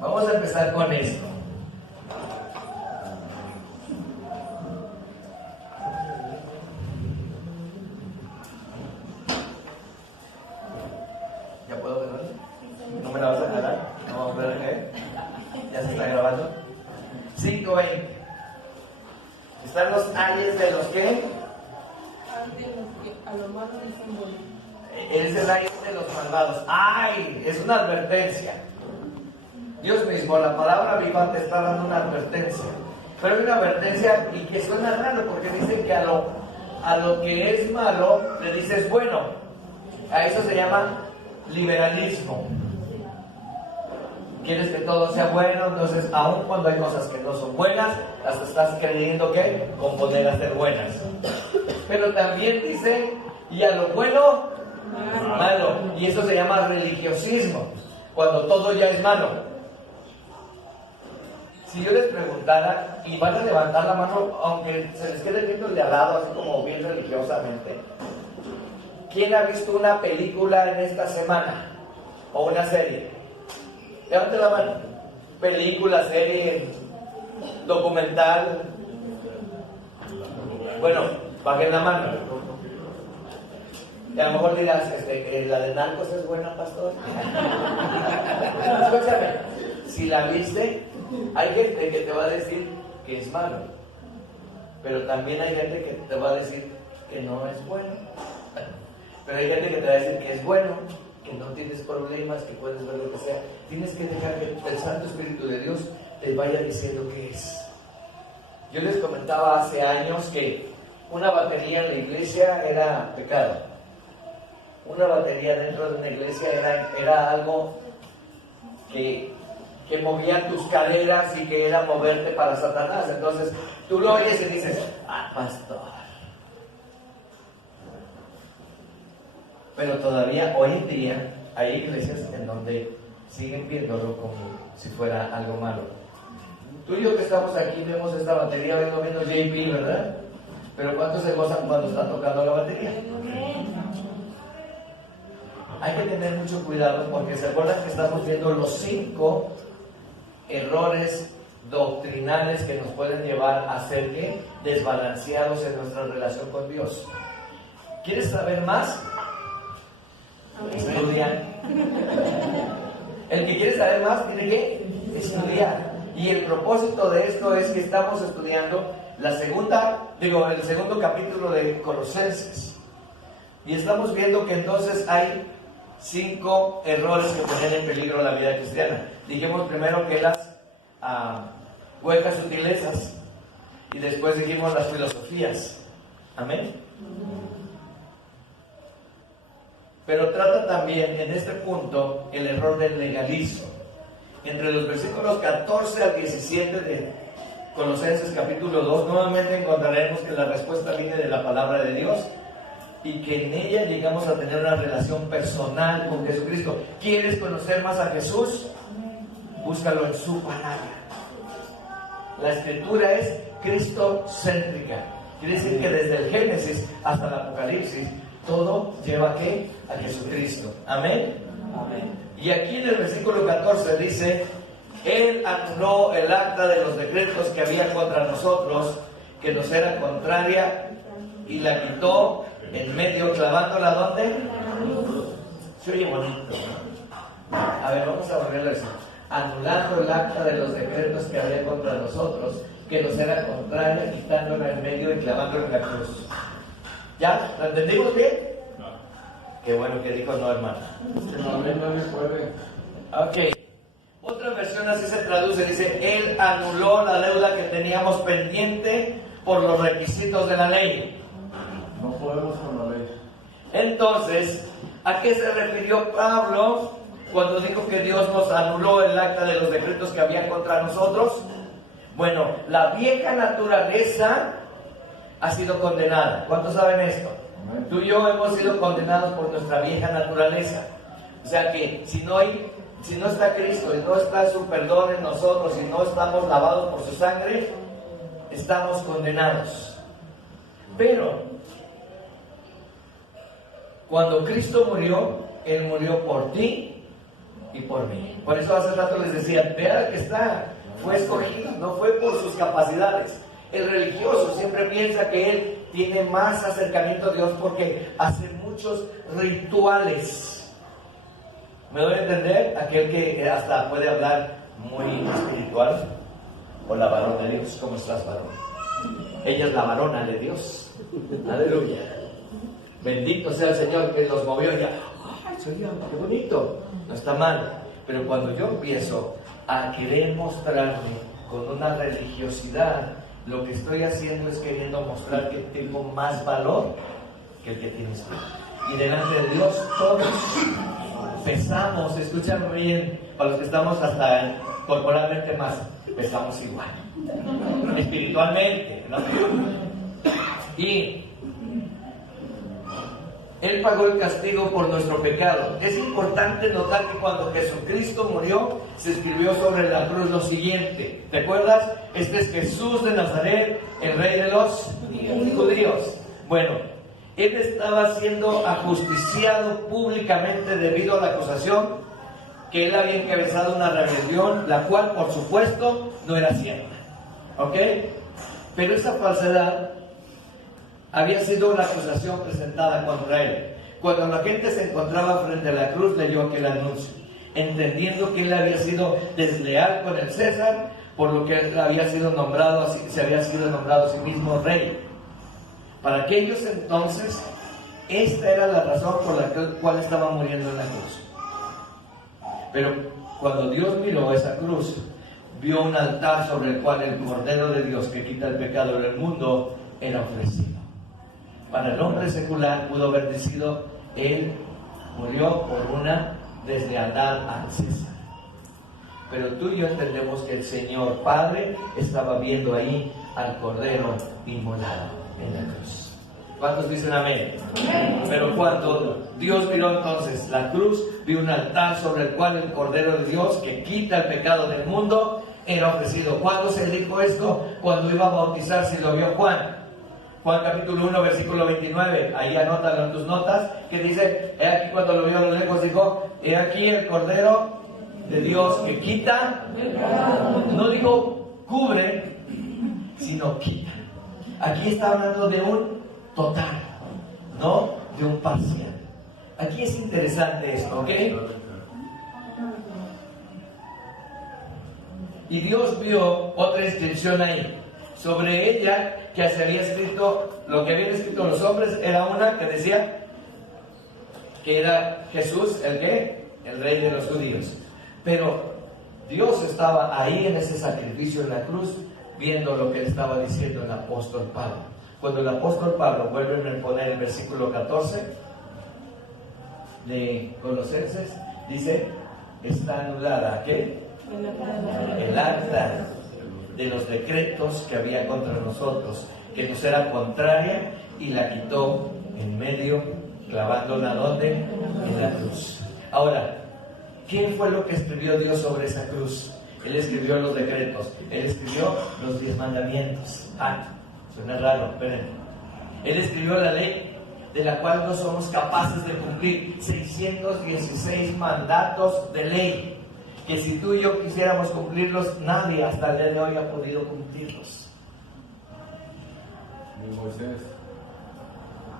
Vamos a empezar con esto. ¿Ya puedo verlo? ¿No me la vas a jalar? ¿No vamos a ver qué? ¿Ya se está grabando? 5:20. ¿Están los aliens de los qué? A lo malo dicen bueno. Es el alien de los malvados. ¡Ay! Es una advertencia. Dios mismo, la palabra viva te está dando una advertencia. Pero es una advertencia y que suena raro porque dice que a lo que es malo le dices bueno. A eso se llama liberalismo. Quieres que todo sea bueno, entonces aun cuando hay cosas que no son buenas, las estás creyendo que componer a ser buenas. Pero también dice, y a lo bueno, malo. Y eso se llama religiosismo, cuando todo ya es malo. Si yo les preguntara, y van a levantar la mano, aunque se les quede viendo el de al lado, así como bien religiosamente, ¿quién ha visto una película en esta semana? ¿O una serie? Levante la mano. Película, serie, documental. Bueno, bajen la mano. Y a lo mejor dirás, la de Narcos es buena, pastor. Escúchame, si la viste, hay gente que te va a decir que es malo, pero también hay gente que te va a decir que no es bueno. Pero hay gente que te va a decir que es bueno, que no tienes problemas, que puedes ver lo que sea. Tienes que dejar que el Santo Espíritu de Dios te vaya diciendo qué es. Yo les comentaba hace años que una batería en la iglesia era pecado. Una batería dentro de una iglesia era algo que movía tus caderas y que era moverte para Satanás. Entonces tú lo oyes y dices, pastor. Pero todavía hoy en día hay iglesias en donde siguen viéndolo como si fuera algo malo. Tú y yo que estamos aquí vemos esta batería, vengo viendo JP, ¿verdad? Pero ¿cuántos se gozan cuando están tocando la batería? Hay que tener mucho cuidado porque se acuerdan que estamos viendo los 5 errores doctrinales que nos pueden llevar a ser ¿qué? Desbalanceados en nuestra relación con Dios. ¿Quieres saber más? Estudiar. El que quiere saber más tiene que estudiar. Y el propósito de esto es que estamos estudiando el segundo capítulo de Colosenses. Y estamos viendo que entonces hay 5 errores que ponen en peligro la vida cristiana. Dijimos primero que las huecas sutilezas. Y después dijimos las filosofías. Amén. Pero trata también en este punto el error del legalismo. Entre los versículos 14 al 17 de Colosenses capítulo 2, nuevamente encontraremos que la respuesta viene de la palabra de Dios y que en ella llegamos a tener una relación personal con Jesucristo. ¿Quieres conocer más a Jesús? Búscalo en su palabra. La escritura es cristocéntrica. Quiere decir que desde el Génesis hasta el Apocalipsis todo lleva ¿a qué? A Jesucristo. Amén. Amén. Y aquí en el versículo 14 dice: Él anuló el acta de los decretos que había contra nosotros, que nos era contraria, y la quitó en medio, clavándola ¿dónde? Se oye bonito, ¿no? A ver, vamos a volverlo a decir. Anulando el acta de los decretos que había contra nosotros, que nos era contraria, quitándola en medio y clavándola en la cruz. ¿Ya? ¿Lo entendimos bien? No. Qué bueno que dijo no, hermano. No me puede. Ok. Otra versión así se traduce, dice: Él anuló la deuda que teníamos pendiente por los requisitos de la ley. No podemos con la ley. Entonces, ¿a qué se refirió Pablo cuando dijo que Dios nos anuló el acta de los decretos que había contra nosotros? Bueno, la vieja naturaleza ha sido condenada. ¿Cuántos saben esto? Amén. Tú y yo hemos sido condenados por nuestra vieja naturaleza. O sea que si no está Cristo y no está su perdón en nosotros y no estamos lavados por su sangre, estamos condenados. Pero cuando Cristo murió, Él murió por ti y por mí. Por eso hace rato les decía, vea que está, fue escogido, no fue por sus capacidades. El religioso siempre piensa que él tiene más acercamiento a Dios porque hace muchos rituales. ¿Me doy a entender? Aquel que hasta puede hablar muy espiritual. Hola, varón de Dios, ¿cómo estás, varón? Ella es la varona de Dios. Aleluya. Bendito sea el Señor que los movió ya. ¡Ay, soy yo! ¡Qué bonito! No está mal. Pero cuando yo empiezo a querer mostrarme con una religiosidad, lo que estoy haciendo es queriendo mostrar que tengo más valor que el que tienes tú. Y delante de Dios todos pesamos, escúchame bien, para los que estamos hasta corporalmente más, pesamos igual. Espiritualmente, ¿no? Y Él pagó el castigo por nuestro pecado. Es importante notar que cuando Jesucristo murió, se escribió sobre la cruz lo siguiente. ¿Te acuerdas? Este es Jesús de Nazaret, el rey de los judíos. Bueno, Él estaba siendo ajusticiado públicamente debido a la acusación que Él había encabezado una rebelión, la cual, por supuesto, no era cierta. ¿Ok? Pero esa falsedad había sido la acusación presentada contra Él. Cuando la gente se encontraba frente a la cruz, leyó aquel anuncio, entendiendo que Él había sido desleal con el César, por lo que Él había sido nombrado, se había sido nombrado a sí mismo rey. Para aquellos entonces, esta era la razón por la cual estaba muriendo en la cruz. Pero cuando Dios miró esa cruz, vio un altar sobre el cual el Cordero de Dios que quita el pecado del mundo era ofrecido. Para el hombre secular pudo haber decidido, Él murió por una deslealtad al César. Pero tú y yo entendemos que el Señor Padre estaba viendo ahí al Cordero inmolado en la cruz. ¿Cuántos dicen amén? Amén. Pero cuando Dios miró entonces la cruz, vio un altar sobre el cual el Cordero de Dios que quita el pecado del mundo era ofrecido. ¿Cuándo se dijo esto? Cuando iba a bautizarse, lo vio Juan. Juan capítulo 1, versículo 29, ahí anótalo en tus notas, que dice, he aquí cuando lo vio a lo lejos, dijo, he aquí el Cordero de Dios que quita, no digo cubre, sino quita. Aquí está hablando de un total, no de un parcial. Aquí es interesante esto, ¿ok? Y Dios vio otra inscripción ahí. Sobre ella, que se había escrito, lo que habían escrito los hombres, era una que decía que era Jesús, ¿el qué? El rey de los judíos. Pero Dios estaba ahí en ese sacrificio en la cruz, viendo lo que le estaba diciendo el apóstol Pablo. Cuando el apóstol Pablo, vuelve a poner el versículo 14 de Colosenses, dice, está anulada, ¿qué? El acta de los decretos que había contra nosotros, que nos era contraria, y la quitó en medio, clavándola ¿dónde? En la cruz. Ahora, ¿qué fue lo que escribió Dios sobre esa cruz? Él escribió los decretos, Él escribió los 10 mandamientos. Suena raro, esperen. Él escribió la ley de la cual no somos capaces de cumplir, 616 mandatos de ley, que si tú y yo quisiéramos cumplirlos, nadie hasta el día de hoy ha podido cumplirlos. Ni Moisés.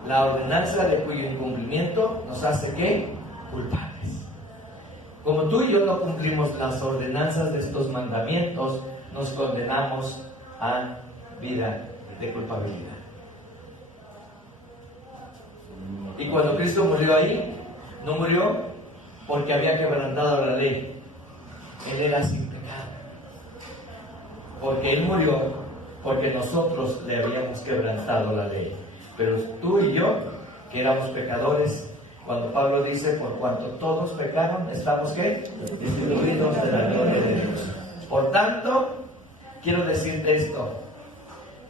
La ordenanza de cuyo incumplimiento nos hace ¿qué? Culpables. Como tú y yo no cumplimos las ordenanzas de estos mandamientos, nos condenamos a vida de culpabilidad. Y cuando Cristo murió ahí, no murió porque había quebrantado la ley. Él era sin pecado. Porque Él murió porque nosotros le habíamos quebrantado la ley. Pero tú y yo, que éramos pecadores, cuando Pablo dice, por cuanto todos pecaron, estamos ¿qué? Destituidos de la gloria de Dios. Por tanto, quiero decirte esto.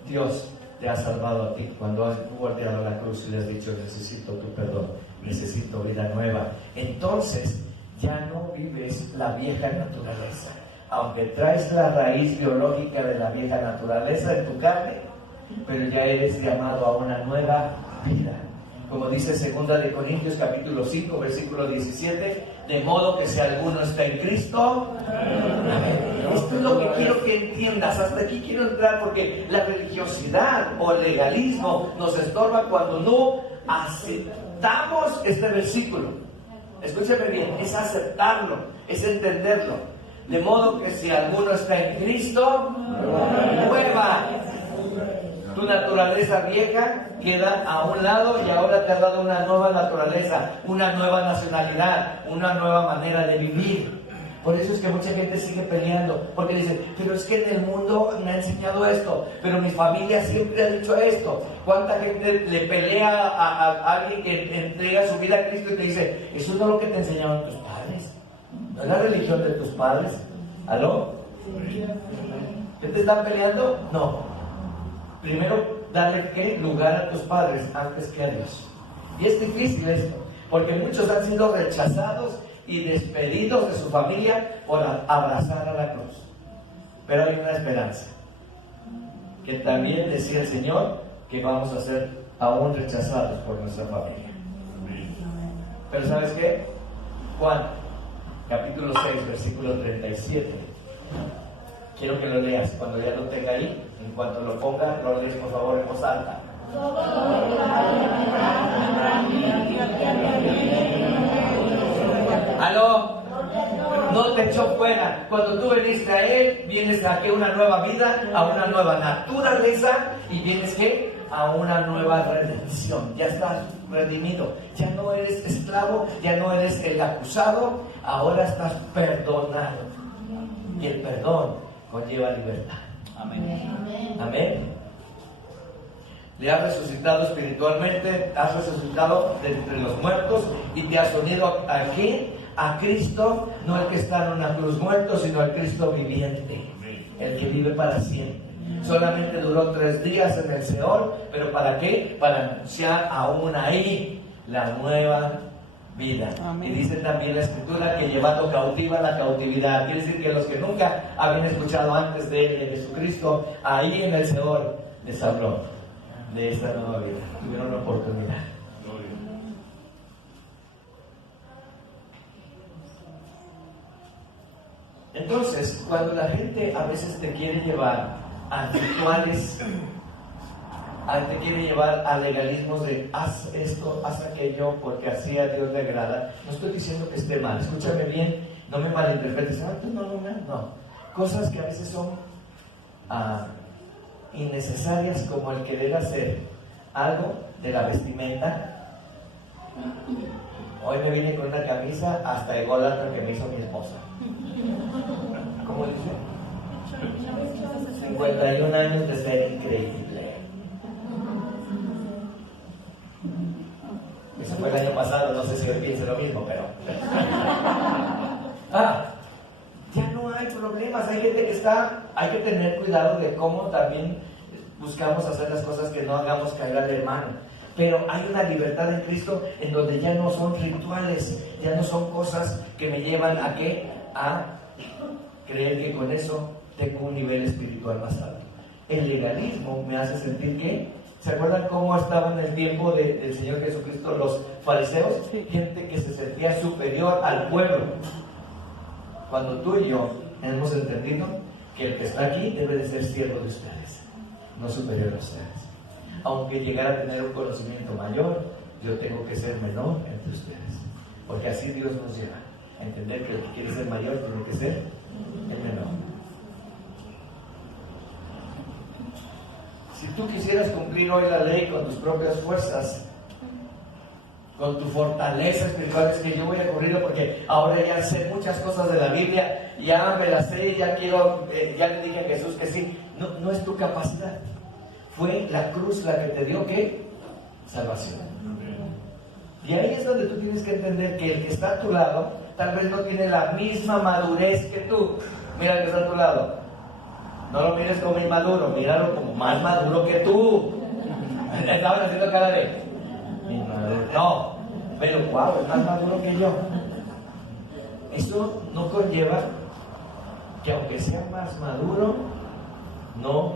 Dios te ha salvado a ti cuando has volteado a la cruz y le has dicho, necesito tu perdón, necesito vida nueva. Entonces, ya no vives la vieja naturaleza. Aunque traes la raíz biológica de la vieja naturaleza en tu carne, pero ya eres llamado a una nueva vida. Como dice 2 de Corintios capítulo 5, versículo 17, De modo que si alguno está en Cristo, esto es lo que quiero que entiendas. Hasta aquí quiero entrar porque la religiosidad o el legalismo nos estorba cuando no aceptamos este versículo. Escúchame bien, es aceptarlo, es entenderlo. De modo que si alguno está en Cristo, nueva. Tu naturaleza vieja queda a un lado y ahora te ha dado una nueva naturaleza, una nueva nacionalidad, una nueva manera de vivir. Por eso es que mucha gente sigue peleando, porque dice, pero es que en el mundo me ha enseñado esto, pero mi familia siempre ha dicho esto. ¿Cuánta gente le pelea a alguien que entrega su vida a Cristo y te dice, eso no es lo que te enseñaron tus padres? ¿No es la religión de tus padres? ¿Aló? ¿Qué te están peleando? No. Primero, darle ¿qué? Lugar a tus padres antes que a Dios. Y es difícil esto, porque muchos han sido rechazados y despedidos de su familia por abrazar a la cruz. Pero hay una esperanza, que también decía el Señor que vamos a ser aún rechazados por nuestra familia. Pero ¿sabes qué? Juan, capítulo 6, versículo 37. Quiero que lo leas cuando ya lo tenga ahí. En cuanto lo ponga, lo lees por favor en voz alta. Aló, no te echó fuera. Cuando tú viniste a Él, vienes a que una nueva vida, a una nueva naturaleza y vienes que a una nueva redención. Ya estás redimido, ya no eres esclavo, ya no eres el acusado, ahora estás perdonado. Y el perdón conlleva libertad. Amén. Amén. Le has resucitado espiritualmente, has resucitado de entre los muertos y te has unido aquí a Cristo, no el que está en una cruz muerto, sino al Cristo viviente, el que vive para siempre. Solamente duró 3 días en el Seol, pero ¿para qué? Para anunciar aún ahí la nueva vida. Amén. Y dice también la Escritura que llevando cautiva la cautividad. Quiere decir que los que nunca habían escuchado antes de Él, de Jesucristo, ahí en el Seol les habló de esta nueva vida. Tuvieron la oportunidad. Entonces, cuando la gente a veces te quiere llevar a rituales, te quiere llevar a legalismos de haz esto, haz aquello, porque así a Dios le agrada. No estoy diciendo que esté mal, escúchame bien, no me malinterpretes. No. Cosas que a veces son innecesarias, como el querer hacer algo de la vestimenta. Hoy me vine con una camisa hasta ególatra que me hizo mi esposa. ¿Cómo dice? 51 años de ser increíble. Eso fue el año pasado, no sé si hoy piense lo mismo, pero... ya no hay problemas, hay gente que hay que tener cuidado de cómo también buscamos hacer las cosas que no hagamos caer al hermano. Pero hay una libertad en Cristo en donde ya no son rituales, ya no son cosas que me llevan a ¿qué? A creer que con eso tengo un nivel espiritual más alto. El legalismo me hace sentir que, ¿se acuerdan cómo estaba en el tiempo del Señor Jesucristo los fariseos? Gente que se sentía superior al pueblo. Cuando tú y yo hemos entendido que el que está aquí debe de ser siervo de ustedes, no superior a ustedes. Aunque llegara a tener un conocimiento mayor, yo tengo que ser menor entre ustedes. Porque así Dios nos lleva a entender que el que quiere ser mayor tiene que ser el menor. Si tú quisieras cumplir hoy la ley con tus propias fuerzas, con tu fortaleza espiritual, es que yo voy a corrido porque ahora ya sé muchas cosas de la Biblia, ya me las sé, ya le dije a Jesús que sí. No es tu capacidad, fue la cruz la que te dio ¿qué? Salvación. Y ahí es donde tú tienes que entender que el que está a tu lado tal vez no tiene la misma madurez que tú. Mira el que está a tu lado, no lo mires como inmaduro, míralo como más maduro que tú. Estaban haciendo cara de inmaduro. No, pero wow, es más maduro que yo. Eso no conlleva que aunque sea más maduro, no,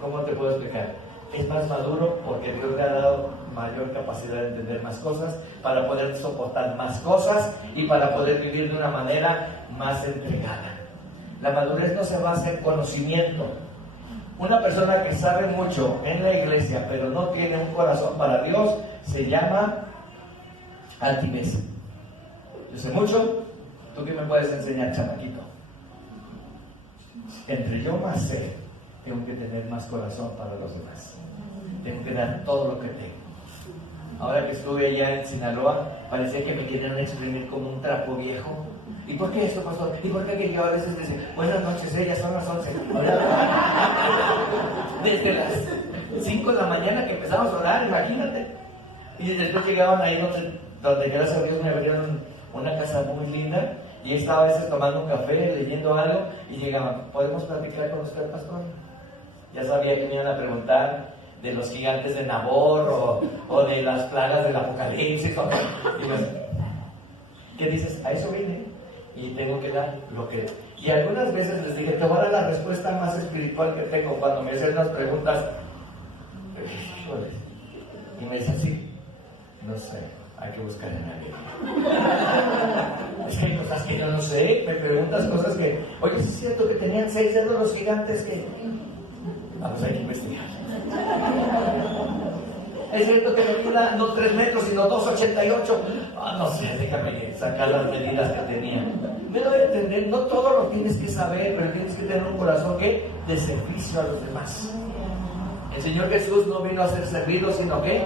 ¿cómo te puedo explicar? Es más maduro porque Dios le ha dado mayor capacidad de entender más cosas, para poder soportar más cosas y para poder vivir de una manera más entregada. La madurez no se basa en conocimiento. Una persona que sabe mucho en la iglesia, pero no tiene un corazón para Dios, se llama altivez. Yo sé mucho, ¿tú qué me puedes enseñar, chamaquito? Entre yo más sé, tengo que tener más corazón para los demás. Tengo que dar todo lo que tengo. Ahora que estuve allá en Sinaloa, parecía que me querían exprimir como un trapo viejo. ¿Y por qué esto, pastor? ¿Y por qué que yo a veces decía, buenas noches, ya son las 11? Desde las 5 de la mañana que empezamos a orar, imagínate. Y después llegaban ahí donde gracias a Dios me abrieron una casa muy linda. Y estaba a veces tomando un café, leyendo algo, y llegaban, ¿podemos platicar con usted, pastor? Ya sabía que me iban a preguntar de los gigantes de Nabor o de las plagas del Apocalipsis. Y pues, ¿qué dices? A eso vine y tengo que dar lo que... Y algunas veces les dije, te voy a dar la respuesta más espiritual que tengo cuando me hacen unas preguntas. Y me dicen, sí, no sé, hay que buscar en alguien. Es que hay cosas que yo no sé, me preguntas cosas que, oye, ¿es cierto que tenían 6 dedos los gigantes que...? Vamos, hay que investigar. Es cierto que medía no 3 metros, sino 2,88. No sé, déjame sacar las medidas que tenía. Me doy a entender, no todo lo tienes que saber, pero tienes que tener un corazón que de servicio a los demás. El Señor Jesús no vino a ser servido, sino que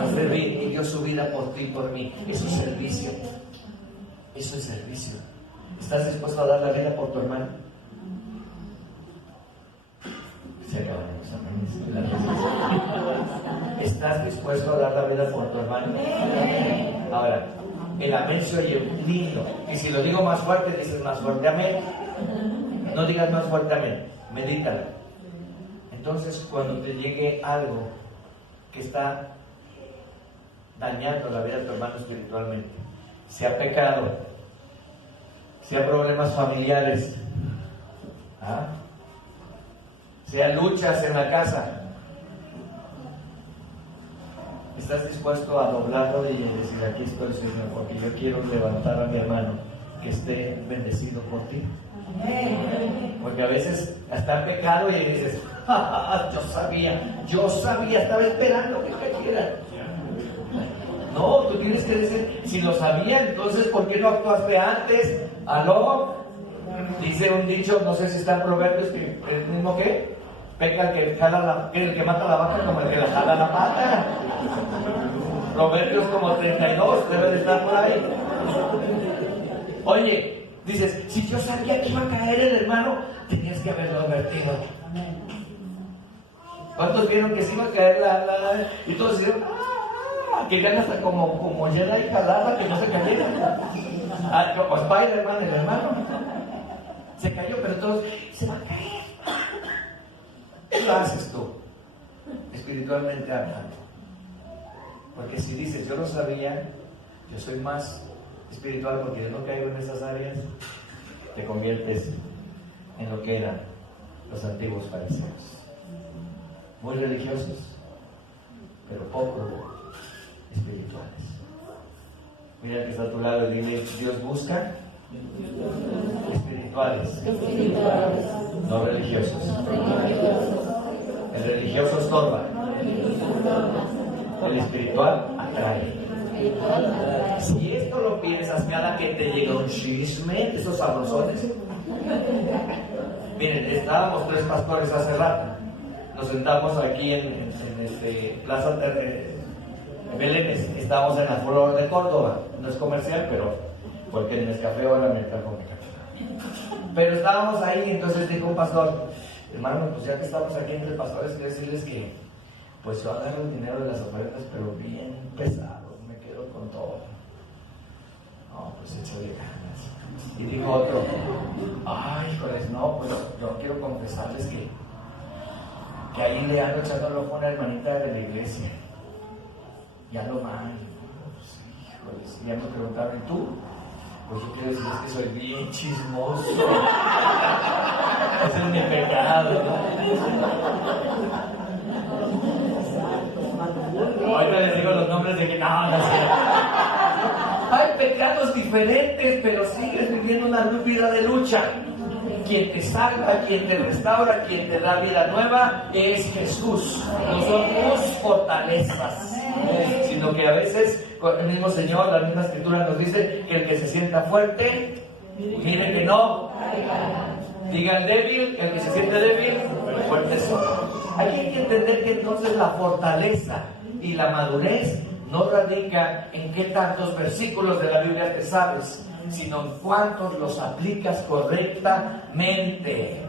a servir, y dio su vida por ti y por mí. Eso es servicio. Eso es servicio. ¿Estás dispuesto a dar la vida por tu hermano? Se acaban los amenes. ¿Estás dispuesto a dar la vida por tu hermano? Ahora, el amén se oye lindo. Y si lo digo más fuerte, dices más fuerte amén. No digas más fuerte amén. Medítala. Entonces, cuando te llegue algo que está dañando la vida de tu hermano espiritualmente, sea pecado, sea problemas familiares, sea luchas en la casa, ¿estás dispuesto a doblarlo y decir, aquí estoy, Señor, porque yo quiero levantar a mi hermano que esté bendecido por ti? Porque a veces está en pecado y dices, yo sabía, estaba esperando que cayera. No, tú tienes que decir, si lo sabía, entonces ¿por qué no actuaste antes? ¿Aló? Dice un dicho, no sé si está en Proverbios, que el mismo que peca el que mata la vaca como el que la jala la pata. Proverbios como 32, debe de estar por ahí. Oye, dices, si yo sabía que iba a caer el hermano, tenías que haberlo advertido. ¿Cuántos vieron que se iba a caer y todos dijeron, querían hasta como Jedi y jalarla que no se cayera? Como Spider-Man, el hermano. Se cayó, pero todos, se va a caer. ¿Qué lo haces tú? Espiritualmente hablando. Porque si dices, yo lo sabía, yo soy más espiritual porque yo no caigo en esas áreas, te conviertes en lo que eran los antiguos fariseos. Muy religiosos, pero poco espirituales. Mira que está a tu lado y dile, Dios busca espirituales, no religiosos. El religioso estorba, el espiritual atrae. Si esto lo piensas cada que te llega un chisme de esos sabrosones. Miren, estábamos 3 pastores hace rato. Nos sentamos aquí en Plaza Belén. Estábamos en la Flor de Córdoba. No es comercial, pero porque el Nescafé ahora me trajo mi café. Pero estábamos ahí, entonces dijo un pastor, hermano, pues ya que estamos aquí entre pastores, quiero decirles que pues yo agarro el dinero de las ofrendas, pero bien pesado, me quedo con todo. No, pues échale ganas. Y dijo otro, ay, híjoles, no, pues yo quiero confesarles que ahí le ando echando el ojo a una hermanita de la iglesia. Ya lo mal. Pues, híjoles, y ya me preguntaron, ¿y tú? Pues yo quiero decirles que soy bien chismoso. Ese es mi pecado, ¿no? Ahorita les digo los nombres de que no sé. Hay pecados diferentes, pero sigues viviendo una vida de lucha. Quien te salva, quien te restaura, quien te da vida nueva es Jesús. No son tus fortalezas, sino que a veces el mismo Señor, la misma Escritura nos dice que el que se sienta fuerte, mire que no. Diga el débil, el que se siente débil, fuerte son. Aquí hay que entender que entonces la fortaleza y la madurez no radica en qué tantos versículos de la Biblia te sabes, sino en cuántos los aplicas correctamente.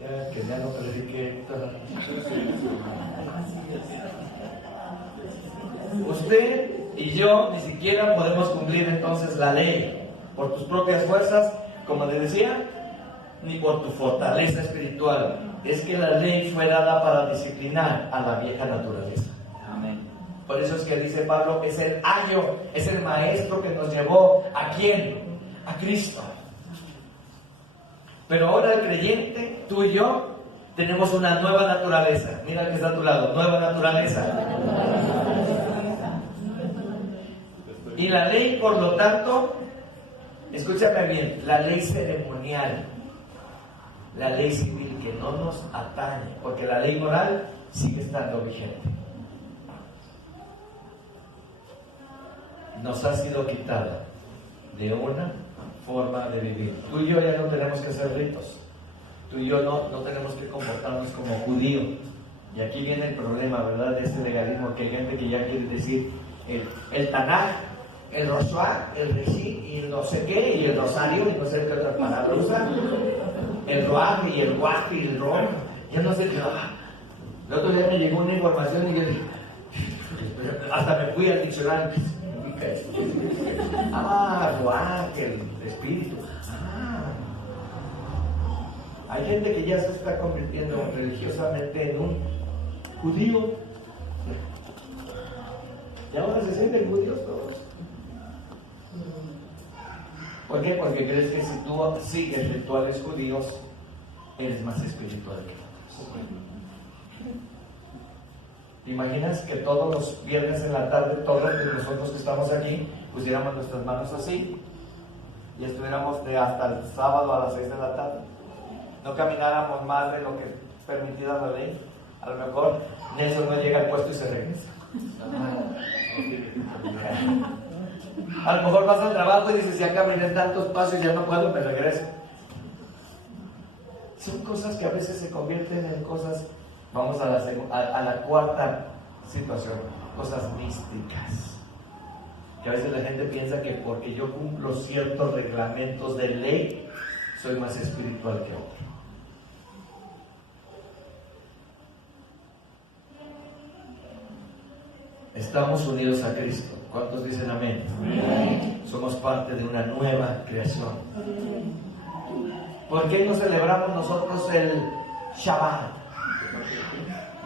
Ya que ya no prediqué. Usted y yo ni siquiera podemos cumplir entonces la ley por tus propias fuerzas, como le decía, ni por tu fortaleza espiritual. Es que la ley fue dada para disciplinar a la vieja naturaleza. Amén. Por eso es que dice Pablo, es el ayo, es el maestro que nos llevó ¿a quién? A Cristo. Pero ahora el creyente, tú y yo, tenemos una nueva naturaleza. Mira el que está a tu lado, nueva naturaleza. Y la ley, por lo tanto, escúchame bien, la ley ceremonial, la ley civil que no nos atañe, porque la ley moral sigue estando vigente, nos ha sido quitada de una forma de vivir. Tú y yo ya no tenemos que hacer ritos, tú y yo no tenemos que comportarnos como judíos. Y aquí viene el problema, ¿verdad? De este legalismo, que hay gente que ya quiere decir el Tanaj, el Rosua, el Reshi, y el no sé qué, y el Rosario, y no sé qué otra palabra usa, el Roaj, y el Guaj, y el Ron, ya no sé qué. El otro día me llegó una información y yo dije, hasta me fui al diccionario, ¿qué significa esto? Ruaj, el espíritu. Hay gente que ya se está convirtiendo religiosamente en un judío. Y ahora se sienten judíos todos. ¿Por qué? Porque crees que si tú sigues rituales judíos, eres más espiritual que otros. ¿Te imaginas que todos los viernes en la tarde, todos nosotros que estamos aquí, pusiéramos nuestras manos así y estuviéramos hasta el sábado a las 6 de la tarde? No camináramos más de lo que permitida la ley. A lo mejor Nelson no llega al puesto y se regresa. A lo mejor vas al trabajo y dices, ya caminé tantos pasos y ya no puedo, me regreso. Son cosas que a veces se convierten en cosas, vamos a la cuarta situación, cosas místicas. Que a veces la gente piensa que porque yo cumplo ciertos reglamentos de ley, soy más espiritual que otro. Estamos unidos a Cristo. ¿Cuántos dicen amén? Amén. Somos parte de una nueva creación. ¿Por qué no celebramos nosotros el Shabbat?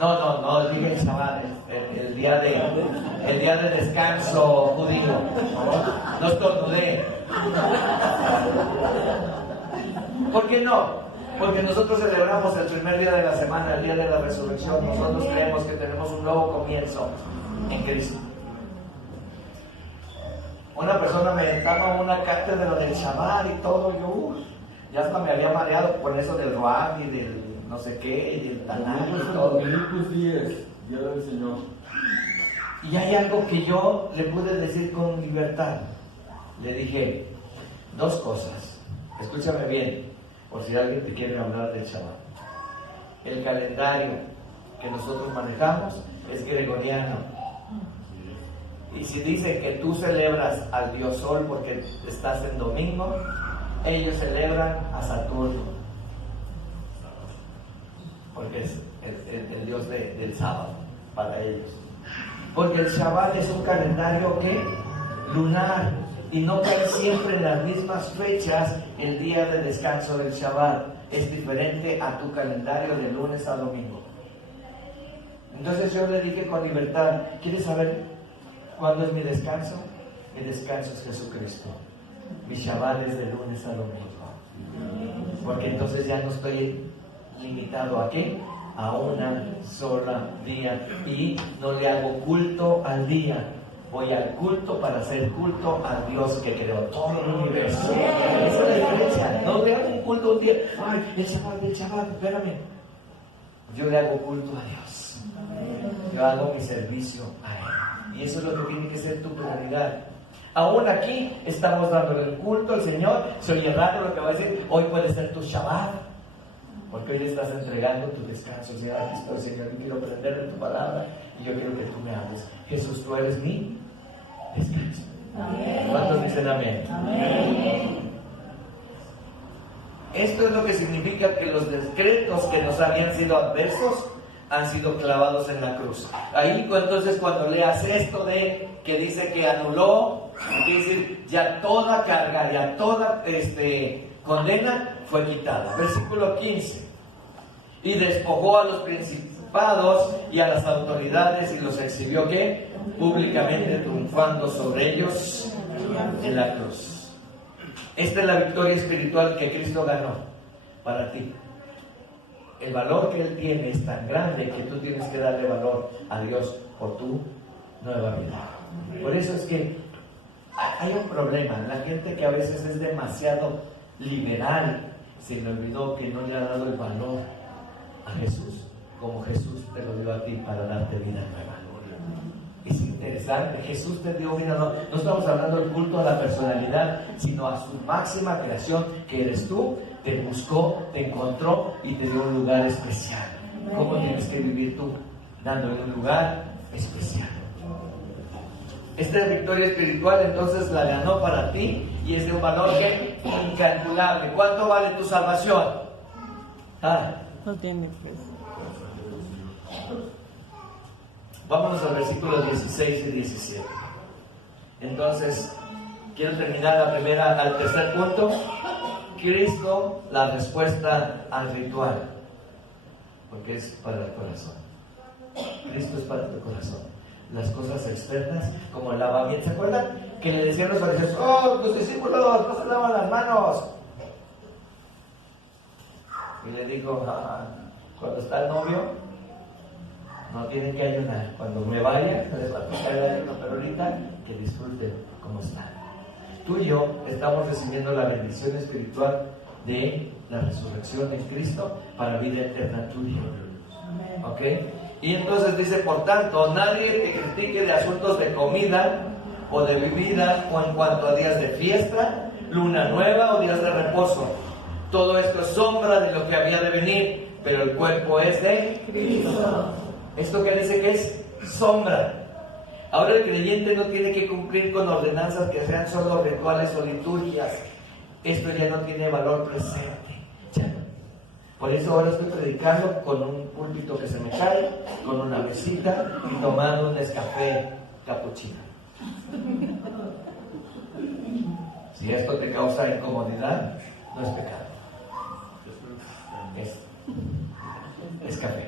No, dije el Shabbat, el día de descanso judío. No estornudé. ¿Por qué no? Porque nosotros celebramos el primer día de la semana, el día de la resurrección. Nosotros creemos que tenemos un nuevo comienzo en Cristo. Una persona me daba una cátedra del Shabbat y todo, yo ya hasta me había mareado con eso del Roab y del no sé qué, y el Tanaj y todo. Filipenses 10, Día del Señor. Y hay algo que yo le pude decir con libertad. Le dije dos cosas. Escúchame bien, por si alguien te quiere hablar del Shabbat. El calendario que nosotros manejamos es gregoriano. Y si dicen que tú celebras al dios Sol porque estás en domingo, ellos celebran a Saturno, porque es el dios del sábado para ellos. Porque el Shabbat es un calendario que lunar y no cae siempre en las mismas fechas el día de descanso del Shabbat. Es diferente a tu calendario de lunes a domingo. Entonces yo le dije con libertad, ¿quieres saber cuándo es mi descanso? Mi descanso es Jesucristo. Mi Shabbat es de lunes a domingo. Porque entonces ya no estoy limitado ¿a qué? a una sola día y no le hago culto al día. Voy al culto para hacer culto al Dios que creó todo el universo. Esa es la diferencia. No le hago un culto un día. Ay, el Shabbat, espérame. Yo le hago culto a Dios. Yo hago mi servicio a Él. Y eso es lo que tiene que ser tu prioridad. Aún aquí estamos dándole el culto al Señor. Se oye raro lo que va a decir. Hoy puede ser tu Shabbat. Porque hoy le estás entregando tu descanso. Señor, aquí estoy, Señor, y quiero aprender de tu palabra. Y yo quiero que tú me hables. Jesús, tú eres mi descanso. Amén. ¿Cuántos dicen amén? Amén. Esto es lo que significa que los decretos que nos habían sido adversos han sido clavados en la cruz. Ahí entonces cuando leas esto de que dice que anuló, quiere decir ya toda carga, ya toda condena fue quitada. Versículo 15. Y despojó a los principados y a las autoridades y los exhibió ¿qué? Públicamente, triunfando sobre ellos en la cruz. Esta es la victoria espiritual que Cristo ganó para ti. El valor que Él tiene es tan grande que tú tienes que darle valor a Dios por tu nueva vida. Por eso es que hay un problema. La gente que a veces es demasiado liberal se le olvidó que no le ha dado el valor a Jesús como Jesús te lo dio a ti para darte vida nueva. Es interesante, Jesús te dio vida, no estamos hablando del culto a la personalidad, sino a su máxima creación, que eres tú. Te buscó, te encontró y te dio un lugar especial. ¿Cómo tienes que vivir tú? Dándole un lugar especial. Esta victoria espiritual entonces la ganó para ti y es de un valor que incalculable. ¿Cuánto vale tu salvación? No tiene precio. Vámonos al versículo 16 y 17. Entonces, quiero terminar al tercer punto. Cristo, la respuesta al ritual. Porque es para el corazón. Cristo es para tu corazón. Las cosas externas, como el lavamiento. ¿Se acuerdan? Que le decían los fariseos: ¡oh, tus discípulos no se lavan las manos! Y le dijo: cuando está el novio, no tienen que ayunar. Cuando me vaya, les va a tocar el ayuno, pero ahorita que disfruten como están. Tú y yo estamos recibiendo la bendición espiritual de la resurrección de Cristo para vida eterna tuya. ¿Ok? Y entonces dice: por tanto, nadie te critique de asuntos de comida o de bebida o en cuanto a días de fiesta, luna nueva o días de reposo. Todo esto es sombra de lo que había de venir, pero el cuerpo es de Cristo. ¿Esto quiere decir que es sombra? Ahora el creyente no tiene que cumplir con ordenanzas que sean solo rituales o liturgias. Esto ya no tiene valor presente. Ya no. Por eso ahora estoy predicando con un púlpito que se me cae, con una mesita y tomando un Nescafé capuchino. Si esto te causa incomodidad, no es pecado. Es café.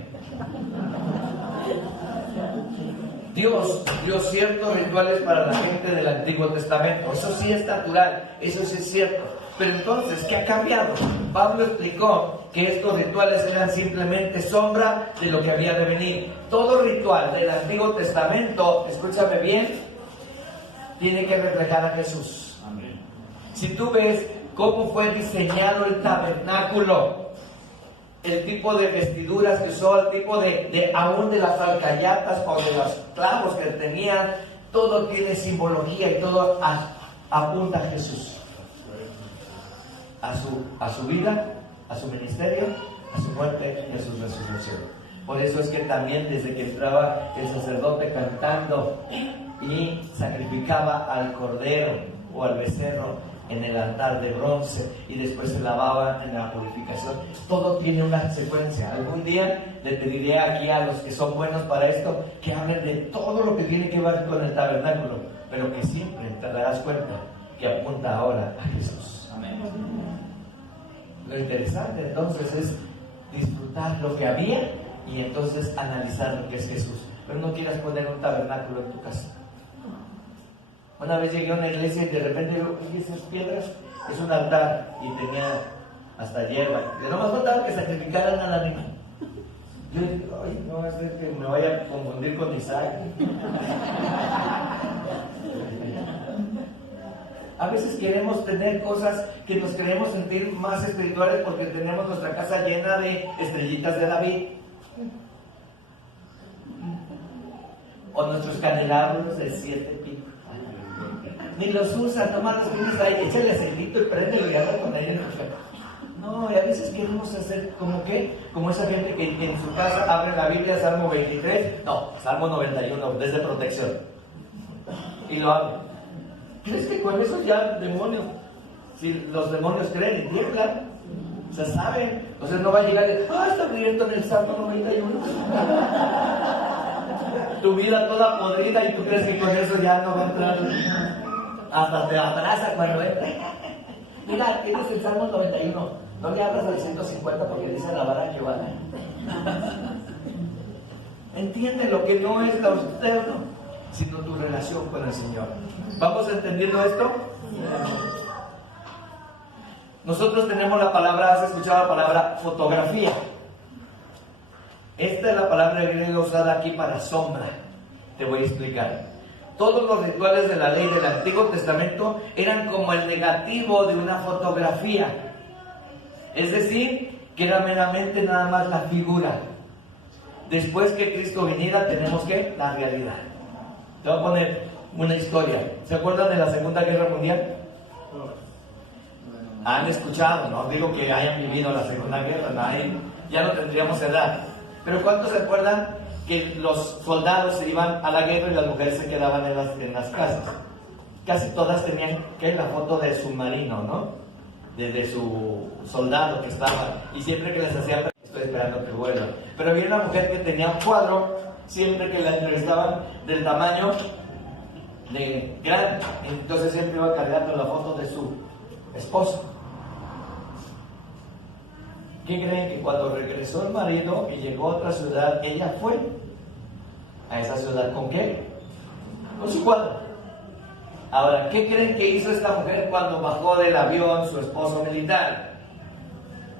Dios dio ciertos rituales para la gente del Antiguo Testamento. Eso sí es natural, eso sí es cierto. Pero entonces, ¿qué ha cambiado? Pablo explicó que estos rituales eran simplemente sombra de lo que había de venir. Todo ritual del Antiguo Testamento, escúchame bien, tiene que reflejar a Jesús. Amén. Si tú ves cómo fue diseñado el tabernáculo, el tipo de vestiduras que usó, el tipo aún de las alcayatas o de los clavos que tenían, todo tiene simbología y todo apunta a Jesús, a su vida, a su ministerio, a su muerte y a su resurrección. Por eso es que también desde que entraba el sacerdote cantando y sacrificaba al cordero o al becerro en el altar de bronce y después se lavaba en la purificación, todo tiene una secuencia. Algún día le pediré aquí a los que son buenos para esto que hablen de todo lo que tiene que ver con el tabernáculo, pero que siempre te darás cuenta que apunta ahora a Jesús. Amén. Lo interesante entonces es disfrutar lo que había y entonces analizar lo que es Jesús. Pero no quieras poner un tabernáculo en tu casa. Una vez llegué a una iglesia y de repente vi esas piedras, es un altar y tenía hasta hierba. Y no me faltaba que sacrificaran al animal. Yo digo, ay, no, es de que me vaya a confundir con Isaac. A veces queremos tener cosas que nos queremos sentir más espirituales porque tenemos nuestra casa llena de estrellitas de David. O nuestros candelabros de 7 picos. Ni los usan, nomás los tienes ahí, échale aceitito y préndelo y habla con ellos. No, y a veces queremos hacer como esa gente que en su casa abre la Biblia, Salmo 23, no, Salmo 91, desde protección. Y lo abre. ¿Crees que con eso ya demonios? Si los demonios creen y tiemblan, o sea, saben. Entonces no va a llegar y está abierto en el Salmo 91. Tu vida toda podrida y tú crees que con eso ya no va a entrar. Hasta te abraza cuando entra. Mira, tienes el Salmo 91. No le hablas al 150 porque dice alabar a Jehová. Entiende lo que no es lo externo, sino tu relación con el Señor. ¿Vamos entendiendo esto? Nosotros tenemos la palabra, ¿has escuchado la palabra fotografía? Esta es la palabra griega usada aquí para sombra. Te voy a explicar. Todos los rituales de la ley del Antiguo Testamento eran como el negativo de una fotografía. Es decir, que era meramente nada más la figura. Después que Cristo viniera, tenemos que la realidad. Te voy a poner una historia. ¿Se acuerdan de la Segunda Guerra Mundial? Han escuchado, no digo que hayan vivido la Segunda Guerra, ya no tendríamos edad. Pero ¿cuántos se acuerdan que los soldados se iban a la guerra y las mujeres se quedaban en las casas? Casi todas tenían la foto de su marino, ¿no? De su soldado que estaba, y siempre que les hacían, estoy esperando que vuelva. Pero había una mujer que tenía un cuadro, siempre que la entrevistaban, del tamaño de grande, entonces siempre iba cargando la foto de su esposo. ¿Qué creen? Que cuando regresó el marido y llegó a otra ciudad, ella fue a esa ciudad ¿con qué? Con su cuadro. Ahora, ¿qué creen que hizo esta mujer cuando bajó del avión su esposo militar?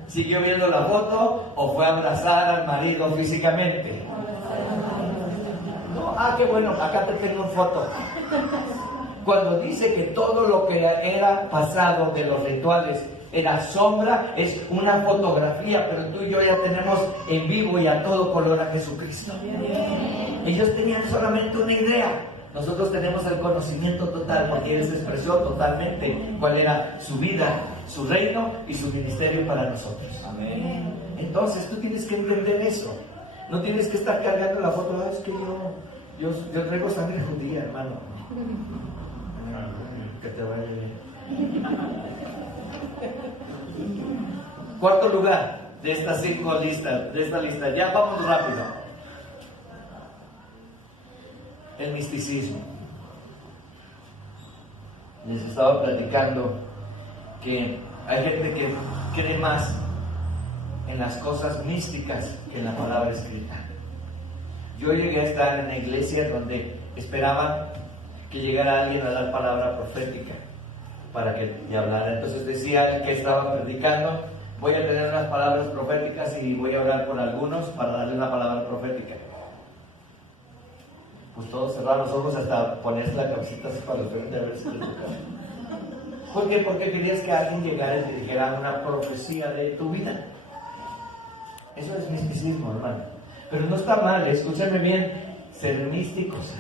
¿Siguió viendo la foto o fue a abrazar al marido físicamente? No, qué bueno, acá te tengo una foto. Cuando dice que todo lo que era pasado de los rituales era sombra, es una fotografía, pero tú y yo ya tenemos en vivo y a todo color a Jesucristo. Ellos tenían solamente una idea. Nosotros tenemos el conocimiento total porque Él se expresó totalmente cuál era su vida, su reino y su ministerio para nosotros. Amén. Entonces tú tienes que entender eso. No tienes que estar cargando la foto. Es que yo traigo sangre judía, hermano. Que te vaya bien. Cuarto lugar de estas 5 listas, de esta lista. Ya vamos rápido. El misticismo. Les estaba platicando que hay gente que cree más en las cosas místicas que en la palabra escrita. Yo llegué a estar en una iglesia donde esperaba que llegara alguien a dar palabra profética para que me hablara. Entonces decía el que estaba predicando: voy a tener unas palabras proféticas y voy a orar por algunos para darle una palabra profética. Pues todos cerraron los ojos hasta ponerse la cabecita así para los frente a ver si les tocaba. ¿Por qué? Porque querías que alguien llegara y te dijera una profecía de tu vida. Eso es misticismo, hermano. Pero no está mal, escúchame bien, ser místicos.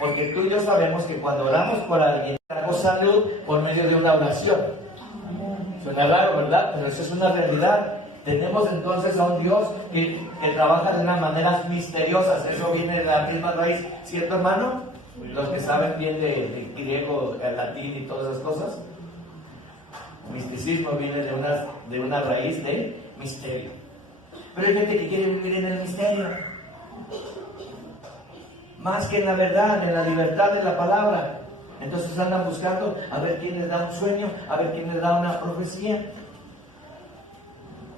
Porque tú y yo sabemos que cuando oramos por alguien, damos salud por medio de una oración. Suena raro, ¿verdad? Pero eso es una realidad. Tenemos entonces a un Dios que trabaja de unas maneras misteriosas. Eso viene de la misma raíz, ¿cierto, hermano? Los que saben bien de griego, latín y todas esas cosas. Misticismo viene de una raíz de misterio. Pero hay gente que quiere vivir en el misterio, más que en la verdad, en la libertad de la palabra. Entonces andan buscando a ver quién les da un sueño, a ver quién les da una profecía.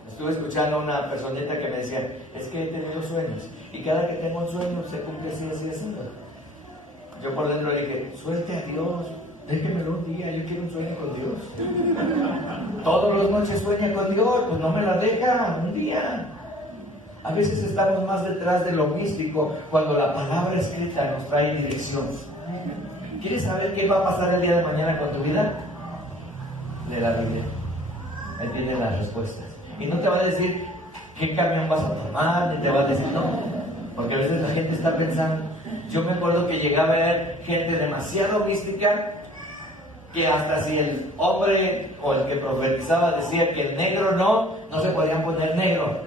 Estuve escuchando a una personita que me decía: es que he tenido sueños y cada que tengo un sueño se cumple así, así, así. Yo por dentro le dije: suelte a Dios, Déjemelo un día, yo quiero un sueño con Dios. Todas las noches sueña con Dios, pues no me la deja un día. A veces estamos más detrás de lo místico cuando la palabra escrita nos trae dirección. ¿Quieres saber qué va a pasar el día de mañana con tu vida? Lee la Biblia. Él tiene las respuestas. Y no te va a decir qué camión vas a tomar, ni te va a decir no. Porque a veces la gente está pensando. Yo me acuerdo que llegaba a ver gente demasiado mística que hasta si el hombre o el que profetizaba decía que el negro no se podían poner negro.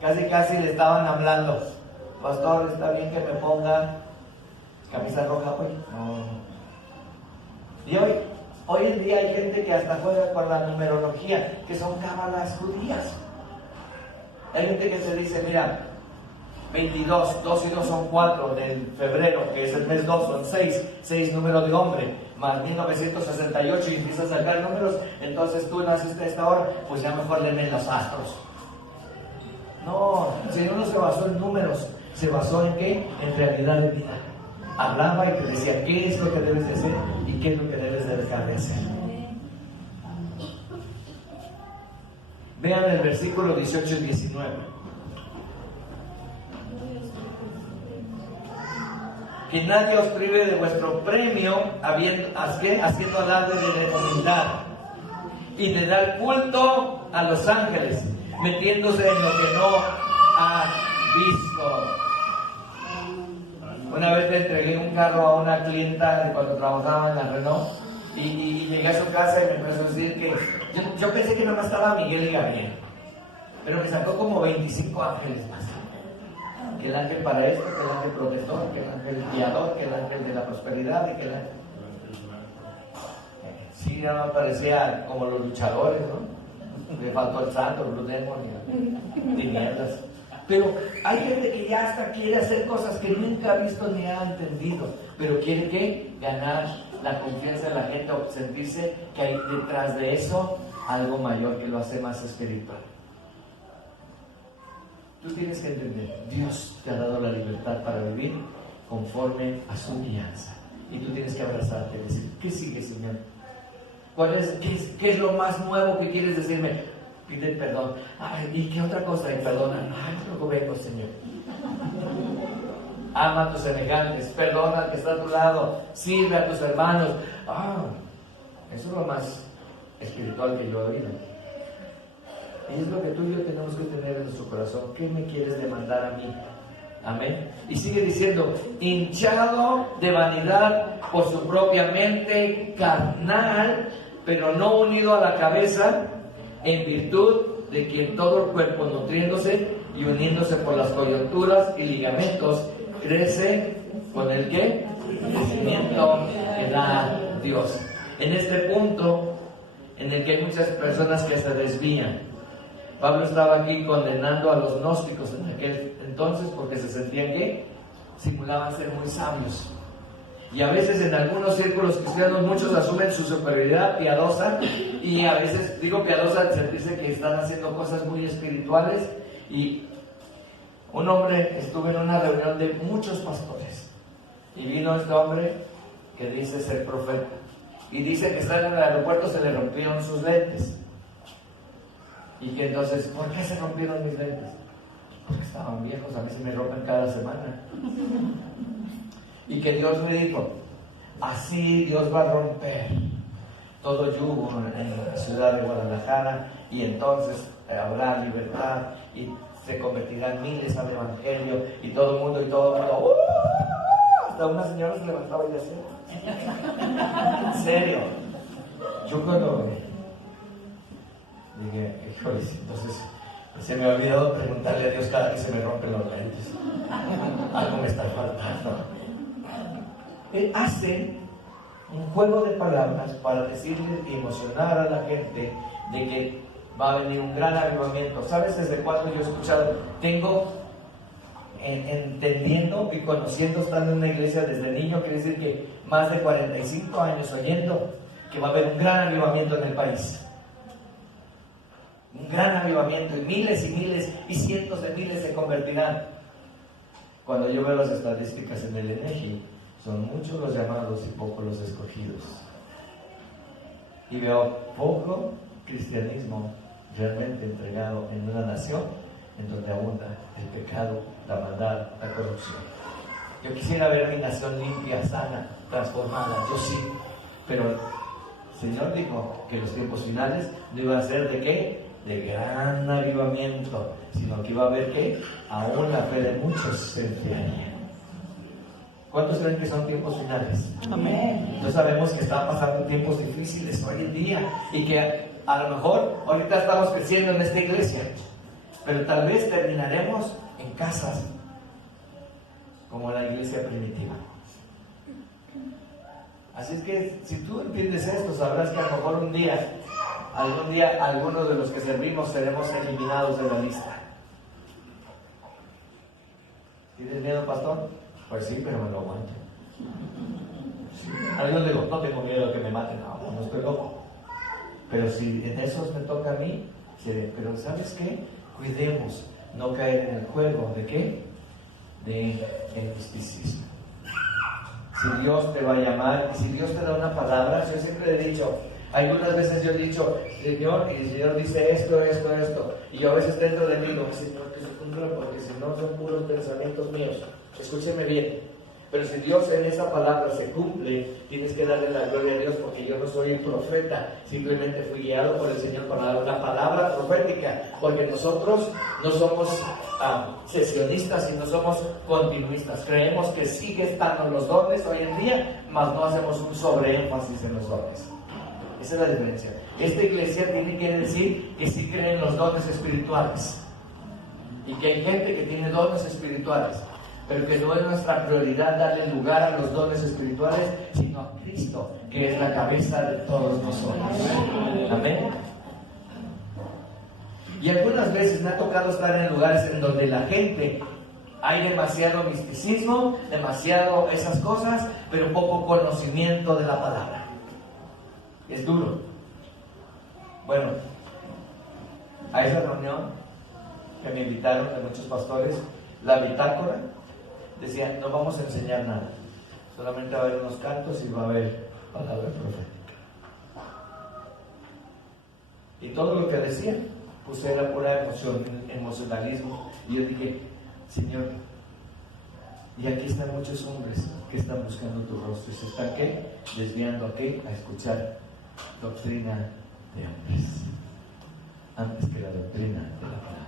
Casi le estaban hablando. Pastor, ¿está bien que me ponga camisa roja hoy? No. Y hoy en día hay gente que hasta juega con la numerología, que son cábalas judías. Hay gente que se dice, mira, 22, 2 y 2 son 4 del febrero, que es el mes 2, son 6 números de hombre, más 1968 y empiezas a sacar números, entonces tú naciste a esta hora, pues ya mejor denme los astros. No, el Señor no se basó en números, se basó en qué? En realidad de vida. Hablaba y te decía qué es lo que debes de hacer y qué es lo que debes de dejar de hacer. Vean el versículo 18 y 19. Que nadie os prive de vuestro premio haciendo alarde de humildad y de dar culto a los ángeles, metiéndose en lo que no ha visto. Una vez le entregué un carro a una clienta cuando trabajaba en la Renault y llegué a su casa y me empezó a decir que yo pensé que nada más estaba Miguel y Gabriel, pero me sacó como 25 ángeles más. Que el ángel para esto, que el ángel protector, que el ángel guiador, que el ángel de la prosperidad y que el ángel... Sí, nada más parecía como los luchadores, ¿no? Le faltó el santo, el Blue Demon y tinieblas. Pero hay gente que ya hasta quiere hacer cosas que nunca ha visto ni ha entendido, pero quiere ¿qué? Ganar la confianza de la gente o sentirse que hay detrás de eso algo mayor que lo hace más espiritual. Tú tienes que entender, Dios te ha dado la libertad para vivir conforme a su guianza. Y tú tienes que abrazarte y decir, ¿qué sigue, Señor? ¿Qué es lo más nuevo que quieres decirme? Pide perdón. Ay, ¿y qué otra cosa? Y perdona. Ay, luego vengo, Señor. Ama a tus semejantes, perdona al que está a tu lado, sirve a tus hermanos. Eso es lo más espiritual que yo he oído. Y es lo que tú y yo tenemos que tener en nuestro corazón. ¿Qué me quieres demandar a mí? Amén. Y sigue diciendo, hinchado de vanidad por su propia mente carnal, pero no unido a la cabeza, en virtud de que todo el cuerpo, nutriéndose y uniéndose por las coyunturas y ligamentos, crece con el ¿qué? Crecimiento que da Dios. En este punto, en el que hay muchas personas que se desvían, Pablo estaba aquí condenando a los gnósticos en aquel entonces porque se sentían que simulaban ser muy sabios. Y a veces en algunos círculos cristianos muchos asumen su superioridad piadosa, y a veces digo piadosa al sentirse que están haciendo cosas muy espirituales. Y un hombre, estuve en una reunión de muchos pastores y vino este hombre que dice ser profeta y dice que estando en el aeropuerto se le rompieron sus lentes. Y que entonces, ¿por qué se rompieron mis lentes? Porque estaban viejos, a mí se me rompen cada semana. Y que Dios le dijo, así Dios va a romper todo yugo en la ciudad de Guadalajara, y entonces habrá libertad y se convertirán miles al evangelio, y todo el mundo, hasta una señora se levantaba y decía, en serio. Yo cuando dije, híjole, entonces se me ha olvidado preguntarle a Dios cada que se me rompen los lentes. Algo me está faltando. Él hace un juego de palabras para decirle y emocionar a la gente de que va a venir un gran avivamiento. ¿Sabes desde cuándo yo he escuchado? Tengo entendiendo y conociendo, estando en una iglesia desde niño, quiere decir que más de 45 años oyendo que va a haber un gran avivamiento en el país. Un gran avivamiento, y miles y cientos de miles se convertirán. Cuando yo veo las estadísticas en el INEGI, son muchos los llamados y pocos los escogidos. Y veo poco cristianismo realmente entregado en una nación en donde abunda el pecado, la maldad, la corrupción. Yo quisiera ver mi nación limpia, sana, transformada, yo sí, pero el Señor dijo que los tiempos finales no iban a ser de ¿qué? De gran avivamiento, sino que iba a haber ¿qué? Aún la fe de muchos se enfriaría. ¿Cuántos creen que son tiempos finales? Amén. No sabemos que están pasando tiempos difíciles hoy en día y que a lo mejor ahorita estamos creciendo en esta iglesia, pero tal vez terminaremos en casas como la iglesia primitiva. Así es que si tú entiendes esto, sabrás que a lo mejor algún día, algunos de los que servimos seremos eliminados de la lista. ¿Tienes miedo, pastor? Pues sí, pero me lo aguanto. Sí. Algunos digo, no tengo miedo de que me maten, no estoy loco. Pero si en esos me toca a mí, pero ¿sabes qué? Cuidemos no caer en el juego ¿de qué? De el misticismo. Si Dios te va a llamar, y si Dios te da una palabra, yo siempre he dicho, algunas veces yo he dicho, Señor, y el Señor dice esto, y yo a veces dentro de mí digo, Señor, que se cumpla, porque si no son puros pensamientos míos. Escúcheme bien, pero si Dios en esa palabra se cumple, tienes que darle la gloria a Dios, porque yo no soy un profeta, simplemente fui guiado por el Señor para dar una palabra profética, porque nosotros no somos sesionistas y no somos continuistas. Creemos que sigue estando los dones hoy en día, mas no hacemos un sobreénfasis en los dones. Esa es la diferencia. Esta iglesia tiene que decir que sí cree en los dones espirituales y que hay gente que tiene dones espirituales, pero que no es nuestra prioridad darle lugar a los dones espirituales, sino a Cristo, que es la cabeza de todos nosotros. Amén. Y algunas veces me ha tocado estar en lugares en donde la gente hay demasiado misticismo, demasiado esas cosas, pero poco conocimiento de la palabra. Es duro. Bueno, a esa reunión que me invitaron de muchos pastores, la bitácora decía, no vamos a enseñar nada, solamente va a haber unos cantos y va a haber palabra profética. Y todo lo que decía, pues era pura emoción, emocionalismo. Y yo dije, Señor, y aquí están muchos hombres que están buscando tu rostro, se están ¿qué? Desviando ¿a qué? A escuchar doctrina de hombres, antes que la doctrina de la palabra.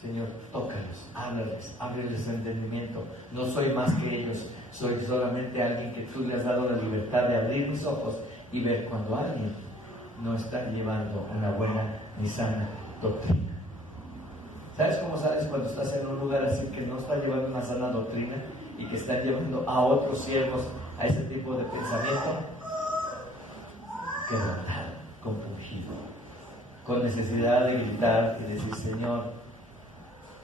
Señor, tócalos, háblales, ábreles el entendimiento. No soy más que ellos, soy solamente alguien que tú le has dado la libertad de abrir mis ojos y ver cuando alguien no está llevando una buena ni sana doctrina. ¿Sabes cómo sabes cuando estás en un lugar así que no está llevando una sana doctrina y que están llevando a otros siervos a ese tipo de pensamiento? Quebrantado, compungido, con necesidad de gritar y decir, Señor,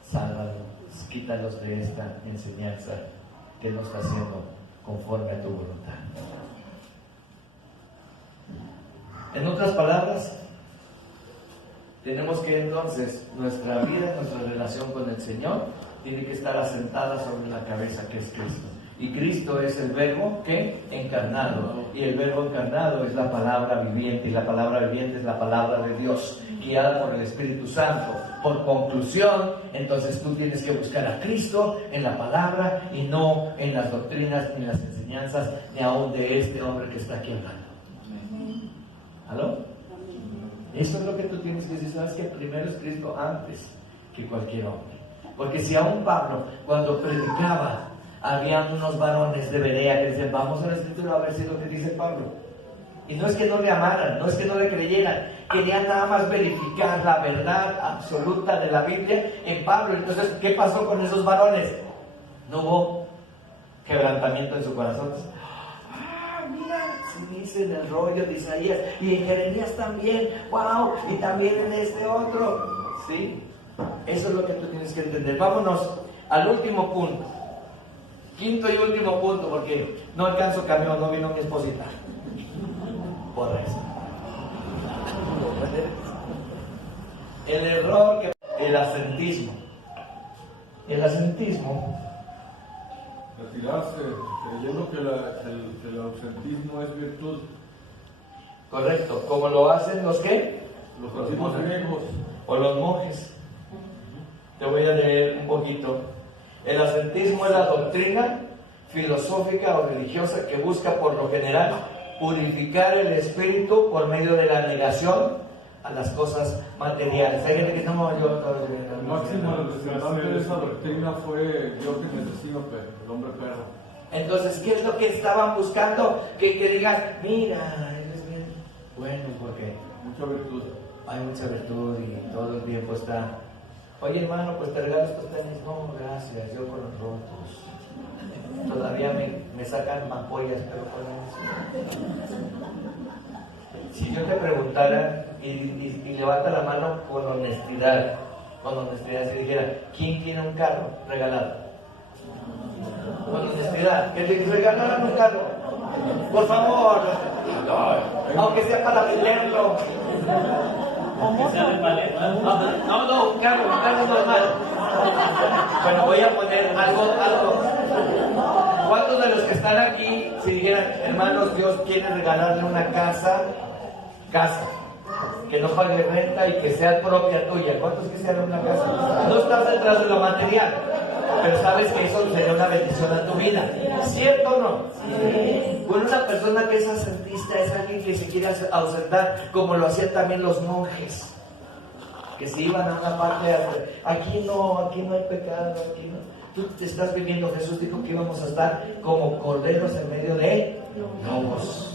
sálvalos, quítalos de esta enseñanza que no está haciendo conforme a tu voluntad. En otras palabras, tenemos que entonces nuestra vida, nuestra relación con el Señor tiene que estar asentada sobre la cabeza que es Cristo. Y Cristo es el verbo que encarnado, y el verbo encarnado es la palabra viviente, y la palabra viviente es la palabra de Dios, guiada por el Espíritu Santo. Por conclusión, entonces tú tienes que buscar a Cristo en la palabra y no en las doctrinas, ni en las enseñanzas, ni aún de este hombre que está aquí hablando. ¿Aló? Eso es lo que tú tienes que decir. Sabes que primero es Cristo antes que cualquier hombre. Porque si aún Pablo, cuando predicaba, había unos varones de Berea que decían, vamos a la escritura a ver si es lo que dice Pablo. Y no es que no le amaran, no es que no le creyeran, querían nada más verificar la verdad absoluta de la Biblia en Pablo. Entonces, ¿qué pasó con esos varones? No hubo quebrantamiento en su corazón. Mira, si dice en el rollo de Isaías, y en Jeremías también, wow, y también en este otro. ¿Sí? Eso es lo que tú tienes que entender. Vámonos al último punto. Quinto y último punto, porque no alcanzo camión, no vino mi esposita. Por eso. El error que... El asentismo. El asentismo. Retirarse. Creyendo que el ausentismo es virtud. Correcto, como lo hacen los ¿qué? Los antiguos griegos. O los monjes. Te voy a leer un poquito. El ausentismo es la doctrina filosófica o religiosa que busca por lo general purificar el espíritu por medio de la negación a las cosas materiales. Hay gente que no, El máximo representante de esa doctrina fue Diógenes de Sinope, el hombre perro. Entonces, ¿qué es lo que estaban buscando? Que digan, mira, eres bien bueno porque Mucha virtud. hay mucha virtud y todo el tiempo está. Oye, hermano, pues te regalo estos tenis. No, gracias, yo con los rotos. Todavía me sacan ampollas, pero con eso. Si yo te preguntara y levanta la mano con honestidad, si dijera, ¿quién tiene un carro regalado? Con honestidad, que te regalaran un carro. Por favor, aunque sea para venderlo. No, un carro normal. Bueno, voy a poner algo. ¿Cuántos de los que están aquí, si dijeran, hermanos, Dios quiere regalarle una casa, que no pague renta y que sea propia tuya? ¿Cuántos quisieran una casa? No estás detrás de lo material, pero sabes que eso sería una bendición a tu vida. ¿Cierto o no? Sí. Bueno, una persona que es ausentista es alguien que se quiere ausentar, como lo hacían también los monjes, que se iban a una parte, aquí no hay pecado, aquí no. Tú te estás viviendo, Jesús dijo que íbamos a estar como corderos en medio de lobos,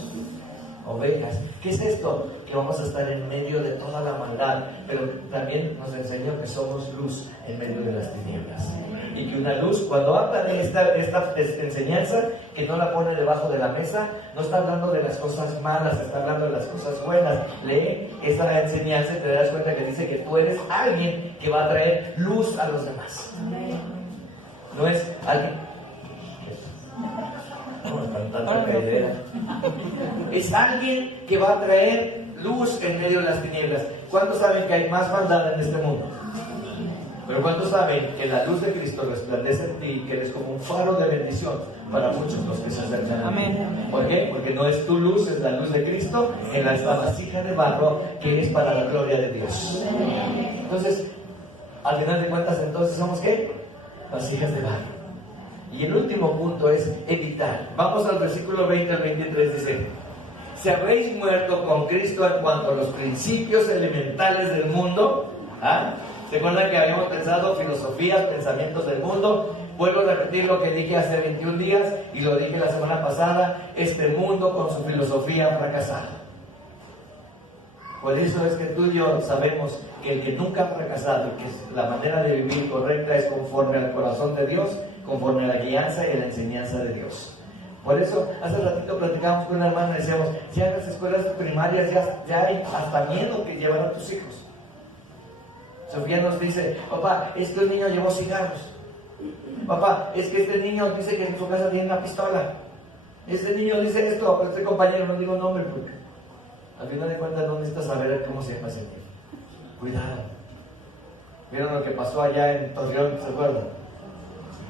ovejas. ¿Qué es esto? Que vamos a estar en medio de toda la maldad, pero también nos enseña que somos luz en medio de las tinieblas. Y que una luz, cuando habla de esta enseñanza, que no la pone debajo de la mesa, no está hablando de las cosas malas, está hablando de las cosas buenas. Lee esa enseñanza y te das cuenta que dice que tú eres alguien que va a traer luz a los demás. No es alguien. Es alguien que va a traer luz en medio de las tinieblas. ¿Cuántos saben que hay más maldad en este mundo? Pero ¿cuántos saben que la luz de Cristo resplandece en ti y que eres como un faro de bendición para muchos los que se acercan a ti? ¿Por qué? Porque no es tu luz, es la luz de Cristo en la vasija de barro que es para la gloria de Dios. Entonces, al final de cuentas, entonces somos ¿qué? Vasijas de barro. Y el último punto es evitar. Vamos al versículo 20 al 23, dice: si habéis muerto con Cristo en cuanto a los principios elementales del mundo, ¿se acuerdan que habíamos pensado filosofías, pensamientos del mundo? Vuelvo a repetir lo que dije hace 21 días y lo dije la semana pasada: este mundo con su filosofía ha fracasado. Por eso es que tú y yo sabemos que el que nunca ha fracasado y que la manera de vivir correcta es conforme al corazón de Dios, conforme a la guianza y a la enseñanza de Dios. Por eso, hace ratito platicábamos con una hermana y decíamos, ya en las escuelas primarias ya hay hasta miedo que llevar a tus hijos. Sofía nos dice, papá, es que el niño llevó cigarros. Papá, es que este niño dice que en su casa tiene una pistola. Este niño dice esto, este compañero, no digo nombre porque al final de cuentas no necesitas saber cómo se llama ese niño. Cuidado. ¿Vieron lo que pasó allá en Torreón? ¿Se acuerdan?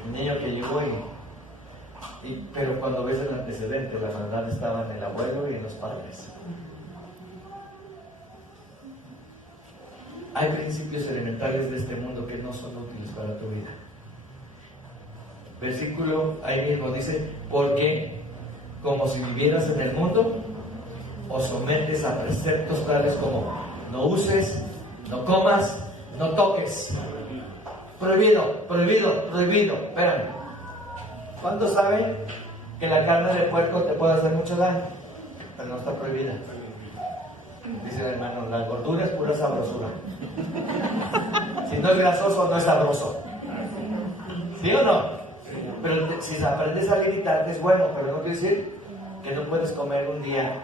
El niño que llegó pero cuando ves el antecedente, la maldad estaba en el abuelo y en los padres. Hay principios elementales de este mundo que no son útiles para tu vida. Versículo ahí mismo dice, porque como si vivieras en el mundo, os sometes a preceptos tales como no uses, no comas, no toques. Prohibido. Espérame. ¿Cuántos saben que la carne de puerco te puede hacer mucho daño? Pero no está prohibida. Dice el hermano, la gordura es pura sabrosura. Si no es grasoso, no es sabroso. ¿Sí o no? Pero si aprendes a gritar, es bueno, pero no quiere decir que no puedes comer un día.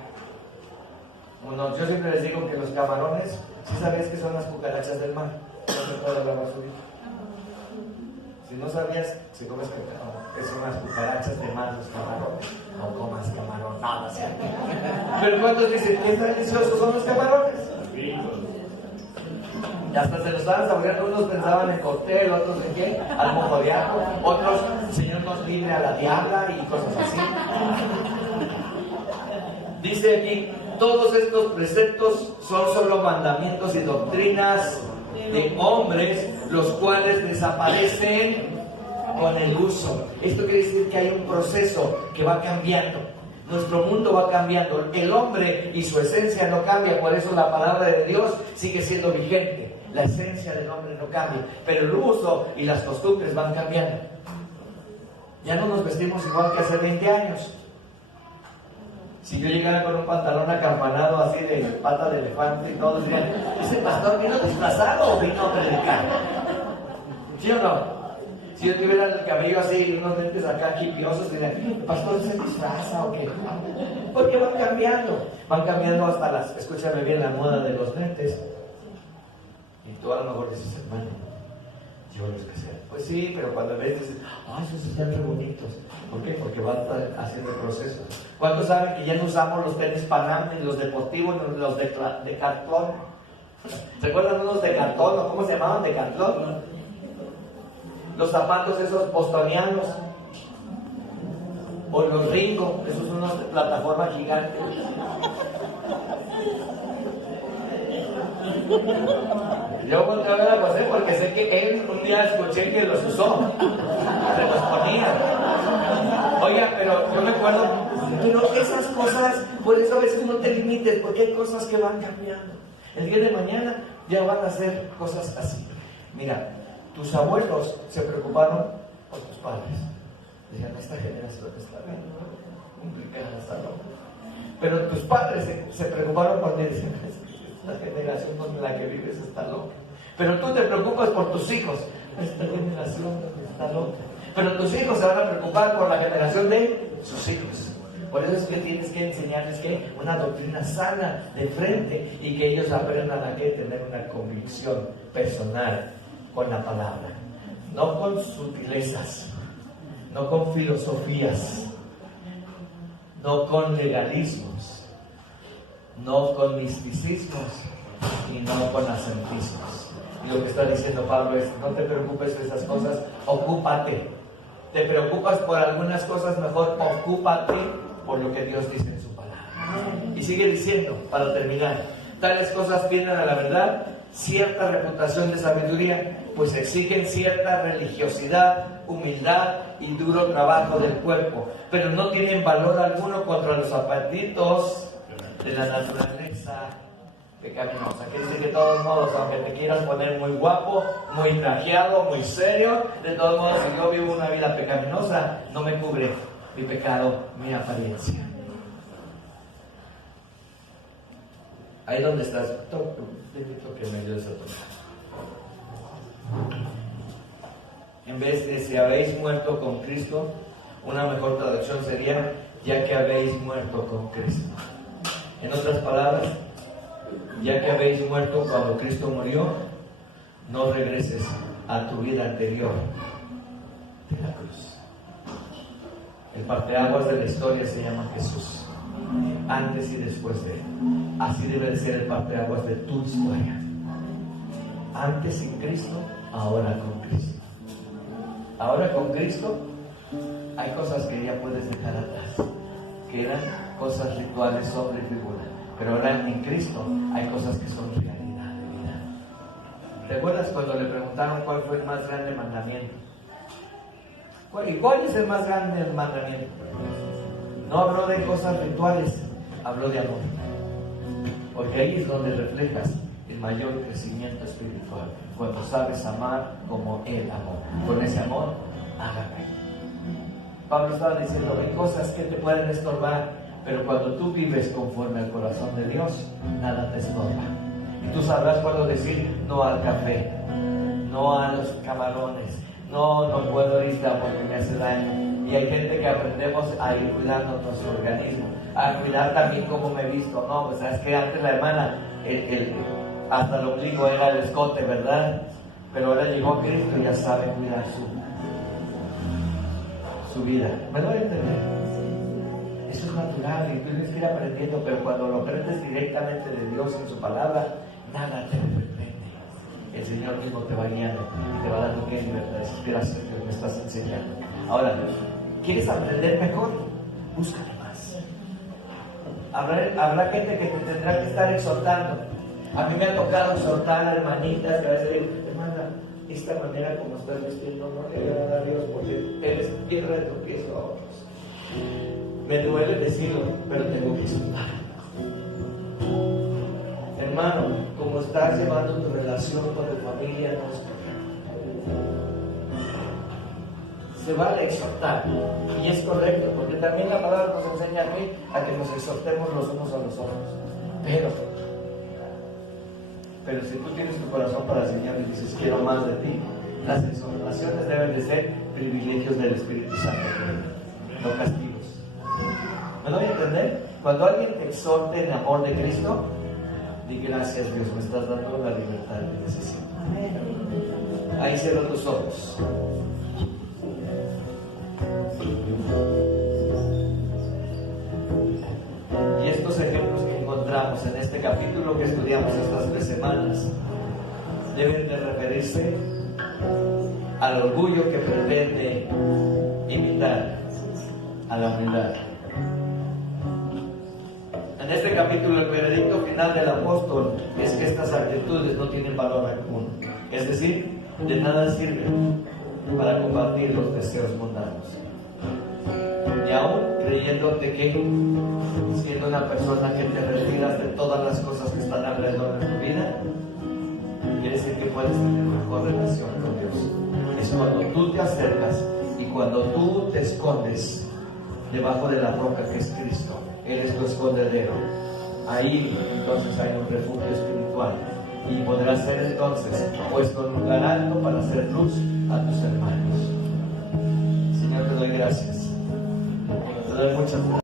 Yo siempre les digo que los camarones, ¿sí sabías que son las cucarachas del mar? No se puede lavar su vida. Si no sabías, si comes que son las cucarachas de mar, los camarones. No comas camarón, nada, ¿cierto? Pero ¿cuántos dicen que deliciosos son los camarones? Y hasta se lo estaban saboreando, unos pensaban en cóctel, otros en qué, al mojoriaco, otros, el Señor nos libre a la diabla y cosas así. Dice aquí, todos estos preceptos son solo mandamientos y doctrinas de hombres, los cuales desaparecen con el uso. Esto quiere decir que hay un proceso que va cambiando. Nuestro mundo va cambiando. El hombre y su esencia no cambia, por eso la palabra de Dios sigue siendo vigente. La esencia del hombre no cambia, pero el uso y las costumbres van cambiando. Ya no nos vestimos igual que hace 20 años. Si yo llegara con un pantalón acampanado así de pata de elefante y todos dirían, ¿ese pastor vino disfrazado o vino a predicar? ¿Sí o no? Si yo tuviera el cabello así y unos lentes acá hipiosos, dirían, ¿el pastor se disfraza o qué? Porque van cambiando hasta las, escúchame bien, la moda de los lentes. Y tú a lo mejor dices, hermano, yo los que sea. Pues sí, pero cuando ves dices, esos están re bonitos. ¿Por qué? Porque van haciendo el proceso. ¿Cuántos saben que ya no usamos los tenis Panam, ni los deportivos, ni los de cartón? ¿Se acuerdan unos de cartón o cómo se llamaban de cartón? Los zapatos esos bostonianos. O los Ringo, esos son unos de plataforma gigante. Yo volteo a ver a José porque sé que él un día escuché que los usó. Se los ponía. Oiga, pero yo me acuerdo, pero esas cosas, por eso a veces no te limites, porque hay cosas que van cambiando. El día de mañana ya van a hacer cosas así. Mira, tus abuelos se preocuparon por tus padres. Decían, esta generación está bien complicada, está loca. Pero tus padres se preocuparon por ti. Decían, esta generación con la que vives está loca. Pero tú te preocupas por tus hijos. Esta generación está loca. Pero tus hijos se van a preocupar por la generación de sus hijos. Por eso es que tienes que enseñarles que una doctrina sana de frente y que ellos aprendan a tener una convicción personal con la palabra. No con sutilezas, no con filosofías, no con legalismos, no con misticismos y no con asentismos. Y lo que está diciendo Pablo es, no te preocupes de esas cosas, ocúpate. Te preocupas por algunas cosas, mejor ocúpate por lo que Dios dice en su palabra. Y sigue diciendo, para terminar, tales cosas vienen a la verdad, cierta reputación de sabiduría, pues exigen cierta religiosidad, humildad y duro trabajo del cuerpo, pero no tienen valor alguno contra los apetitos de la naturaleza pecaminosa. Quiere decir que de todos modos, aunque te quieras poner muy guapo, muy trajeado, muy serio, de todos modos, si yo vivo una vida pecaminosa, no me cubre mi pecado, mi apariencia. Ahí donde estás, te invito que me ayudes a tocar. En vez de si habéis muerto con Cristo, una mejor traducción sería ya que habéis muerto con Cristo. En otras palabras, ya que habéis muerto cuando Cristo murió, no regreses a tu vida anterior de la cruz. El parteaguas de la historia se llama Jesús, antes y después de él. Así debe de ser el parteaguas de tu historia. Antes sin Cristo, ahora con Cristo. Ahora con Cristo hay cosas que ya puedes dejar atrás, que eran cosas rituales sobre figura. Pero ahora en Cristo hay cosas que son realidad de vida. ¿Te acuerdas cuando le preguntaron cuál fue el más grande mandamiento? ¿Y cuál es el más grande mandamiento? No habló de cosas rituales, habló de amor. Porque ahí es donde reflejas el mayor crecimiento espiritual. Cuando sabes amar como Él amó. Con ese amor, hágame. Pablo estaba diciendo, hay cosas que te pueden estorbar, pero cuando tú vives conforme al corazón de Dios, nada te estorba. Y tú sabrás cuándo decir no al café, no a los camarones, no puedo ir porque me hace daño. Y hay gente que aprendemos a ir cuidando nuestro organismo, a cuidar también cómo me visto. No, pues sabes que antes la hermana, hasta el ombligo era el escote, ¿verdad? Pero ahora llegó Cristo y ya sabe cuidar su vida. ¿Me doy a entender? Eso es natural y tienes que ir aprendiendo, pero cuando lo aprendes directamente de Dios en su palabra, nada te sorprende. el Señor mismo te va guiando y te va dando qué libertad. Gracias, Dios, me estás enseñando. Ahora, ¿quieres aprender mejor? Búscate más. Habrá gente que te tendrá que estar exhortando. A mí me ha tocado exhortar a hermanitas que a veces digo, hermana, esta manera como estás vestiendo no le agrada a Dios porque eres piedra de tropiezo a otros. Me duele decirlo, pero tengo que exhortar. Hermano, como estás llevando tu relación con tu familia, no es correcto. Se vale exhortar, y es correcto, porque también la palabra nos enseña a que nos exhortemos los unos a los otros. Pero si tú tienes tu corazón para el Señor y dices, quiero más de ti, las exhortaciones deben de ser privilegios del Espíritu Santo, no castigos. ¿Me doy a entender? Cuando alguien te exhorte en amor de Cristo, di gracias, Dios, me estás dando la libertad que necesito. Ahí cierra tus ojos. Y estos ejemplos que encontramos en este capítulo que estudiamos estas 3 semanas deben de referirse al orgullo que pretende imitar a la humildad. En este capítulo el veredicto final del apóstol es que estas actitudes no tienen valor alguno, es decir, de nada sirven para combatir los deseos mundanos. Y aún creyéndote que siendo una persona que te retiras de todas las cosas que están alrededor de tu vida, quiere decir que puedes tener mejor relación con Dios. Es cuando tú te acercas y cuando tú te escondes debajo de la roca que es Cristo. Él es tu escondedero. Ahí entonces hay un refugio espiritual y podrás ser entonces puesto en un lugar alto para hacer luz a tus hermanos. Señor, te doy gracias. Te doy muchas gracias.